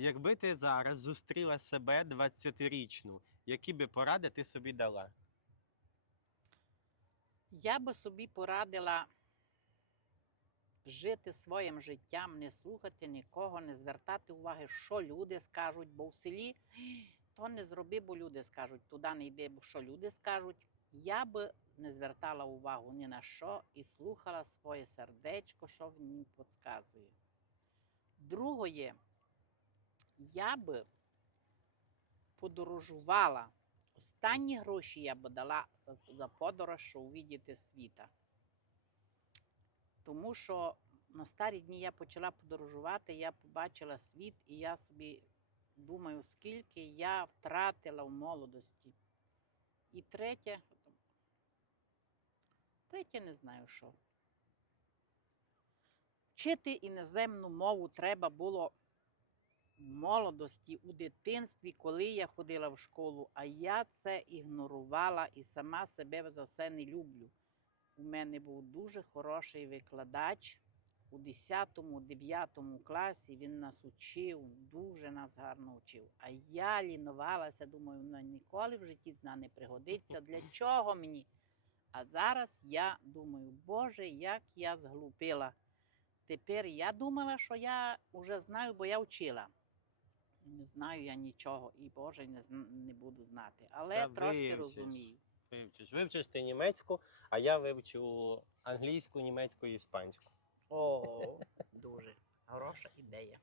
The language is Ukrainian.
Якби ти зараз зустріла себе 20-річну, які би поради ти собі дала? Я би собі порадила жити своїм життям, не слухати нікого, не звертати уваги, що люди скажуть, бо в селі то не зроби, бо люди скажуть, туди не йди, бо що люди скажуть. Я би не звертала увагу ні на що і слухала своє сердечко, що мені підказує. Другое, я би подорожувала. Останні гроші я би дала за- за подорож, що увидіти світа. Тому що на старі дні я почала подорожувати, я побачила світ, і я собі думаю, скільки я втратила в молодості. І третє, третє не знаю що. Вчити іноземну мову треба було молодості, у дитинстві, коли я ходила в школу, а я це ігнорувала і сама себе за це не люблю. У мене був дуже хороший викладач у 10-9 класі. Він нас учив, дуже нас гарно учив. А я лінувалася, думаю, ну ніколи в житті вона не пригодиться. Для чого мені? А зараз я думаю, Боже, як я зглупила. Тепер я думала, що я вже знаю, бо я вчила. Не знаю я нічого, і Боже, не, зн- не буду знати. Але Та трошки вивчиш. розумію. Вивчиш. Вивчиш ти німецьку, а я вивчу англійську, німецьку і іспанську. О, дуже хороша ідея.